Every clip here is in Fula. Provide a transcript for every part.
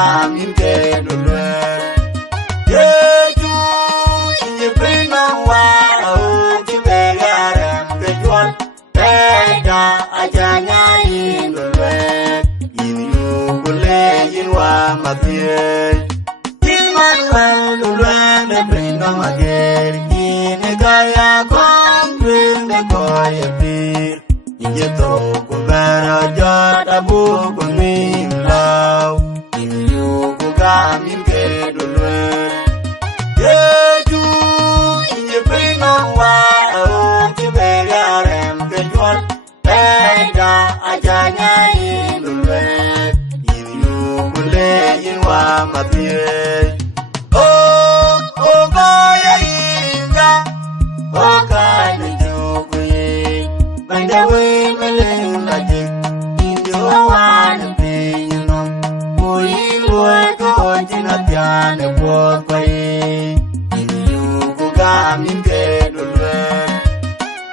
gam in ke do le Yeju inye pina wa o ti be garem ke jwal Peda ajanya in do le In yu gule in wa mapie In manuel do le me pina mager In gaya kong bring the boy a beer Inye to ko bara jat abu ko nim law In yu ko gam in ke do le Yeju inye pina wa o ti be garem ke jwal Peda ajanya in do le In yu gule in wa mapie Oh goya inga Oh kana jugwe Banda we meleng lagi Injo awan pinyo Uiluwe ko jinatiane buat kway Inyo ko gamin ke dulwe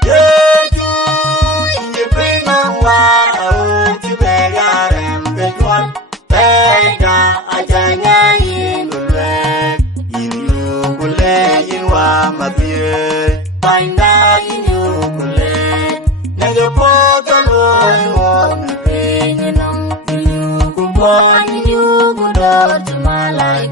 Yeju inye pinangwa Uji begarem kejual Peda ajanya indulwe Inyo kule inwa mapie Banda inyo kule Nage potalo Inyo kumbuan inyo kudot malay